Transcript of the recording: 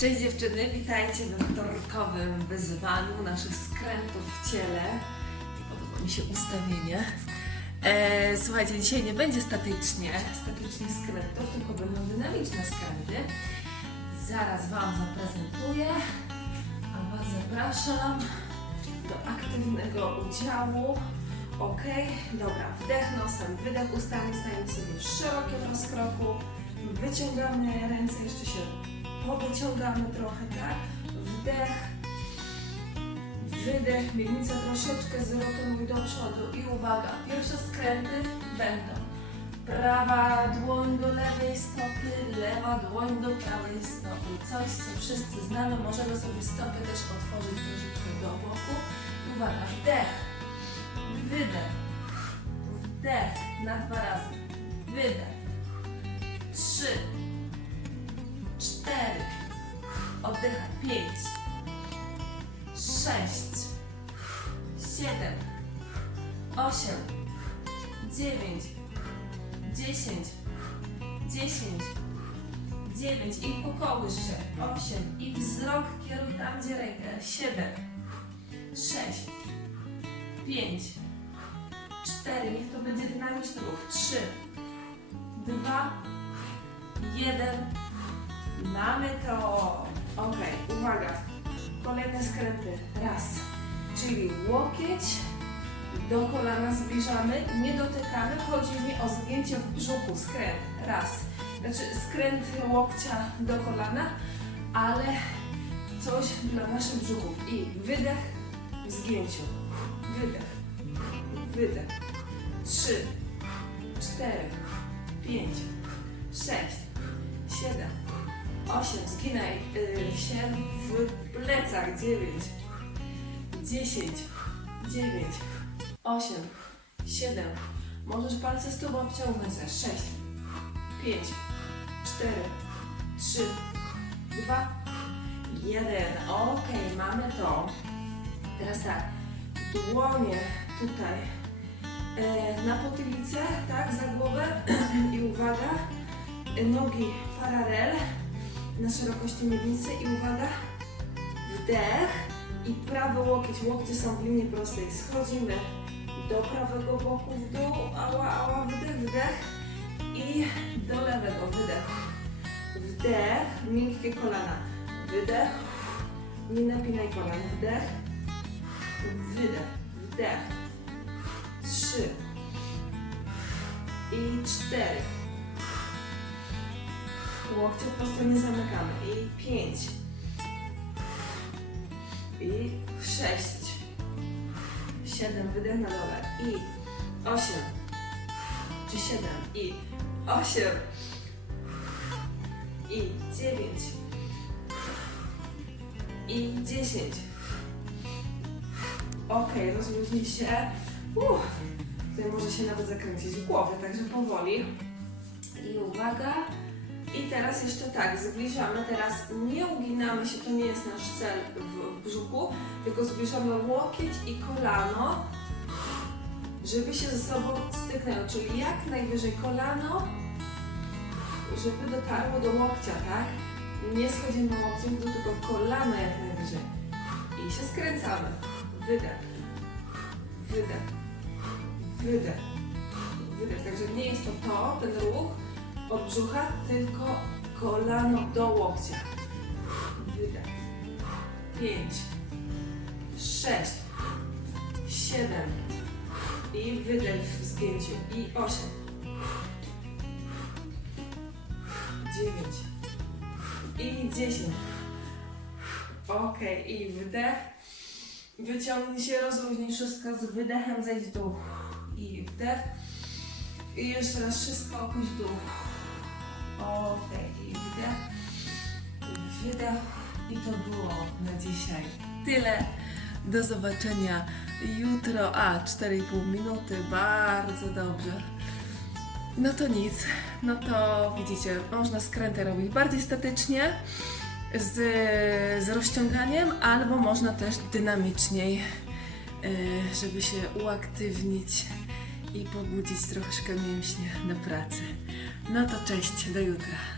Cześć dziewczyny, witajcie we wtorkowym wyzwaniu naszych skrętów w ciele. Podoba mi się ustawienie. E, słuchajcie, dzisiaj nie będzie statycznie, statycznych skrętów, tylko będą dynamiczne skręty. Zaraz Wam zaprezentuję, a Was zapraszam do aktywnego udziału. Ok, dobra, wdech nosem, wydech ustami, stajemy sobie w szerokim rozkroku. Wyciągamy ręce, jeszcze się powyciągamy trochę, tak? Wdech, wydech, miednica troszeczkę zrotuj do przodu i uwaga, pierwsze skręty będą prawa dłoń do lewej stopy, lewa dłoń do prawej stopy. Coś, co wszyscy znamy, możemy sobie stopy też otworzyć troszeczkę do boku. Uwaga, wdech, wydech, wdech na dwa razy, wydech, trzy, pięć, sześć, siedem, osiem, dziewięć, dziesięć, dziesięć, dziewięć. I pokołysz się, osiem. I wzrok kieruj tam, gdzie rękę, siedem, sześć, pięć, cztery, niech to będzie dynamiczny ruch, trzy, dwa, jeden, Mamy to. Ok, uwaga. Kolejne skręty. Raz. Czyli łokieć do kolana zbliżamy, nie dotykamy. Chodzi mi o zgięcie w brzuchu. Skręt. Raz. Znaczy skręt łokcia do kolana, ale coś dla naszych brzuchów. I wydech w zgięciu. Wydech. Wydech. Trzy. Cztery. Pięć. Sześć. Siedem. 8, zginaj y, się w plecach, 9, 10, 9, 8, 7, możesz palce tobą obciągnąć za 6, 5, 4, 3, 2, 1, ok, mamy to. Teraz tak, dłonie tutaj e, na potylicę, tak, za głowę i uwaga, nogi paralel, na szerokości miednicy i uwaga, wdech i prawy łokieć, łokcie są w linii prostej, schodzimy do prawego boku w dół, ała, ała, wydech, wdech i do lewego, wydech, wdech, miękkie kolana, wydech, nie napinaj kolan, wdech, wydech, wdech, trzy. I cztery, Łokcie po prostu nie zamykamy. I pięć. I sześć. Siedem. Wydech na dole. I osiem. Czy siedem. I osiem. I dziewięć. I dziesięć. Ok, rozluźnij się. Może się nawet zakręcić w głowie, także powoli. I uwaga. I teraz jeszcze tak, zbliżamy, teraz nie uginamy się, to nie jest nasz cel w, w brzuchu, tylko zbliżamy łokieć i kolano, żeby się ze sobą styknęły, czyli jak najwyżej kolano, żeby dotarło do łokcia, tak? Nie schodzimy łokciem tylko kolano jak najwyżej. I się skręcamy. Wydech, wydech, wydech, wydech. Także nie jest to to, ten ruch, od brzucha, tylko kolano do łokcia. Wydech. Pięć, sześć, siedem i wydech w zgięciu. I osiem, dziewięć i dziesięć. Ok, i wydech. Wyciągnij się, rozluźnij wszystko z wydechem, zejdź dół. I wdech. I jeszcze raz wszystko opuść dół. I wdech, i wydech. I to było na dzisiaj tyle. Do zobaczenia jutro. A, 4,5 minuty, bardzo dobrze. No to nic. No to widzicie, można skręty robić bardziej statycznie z, z rozciąganiem, albo można też dynamiczniej, y, żeby się uaktywnić i pobudzić troszkę mięśnie do pracy. No to cześć, do jutra.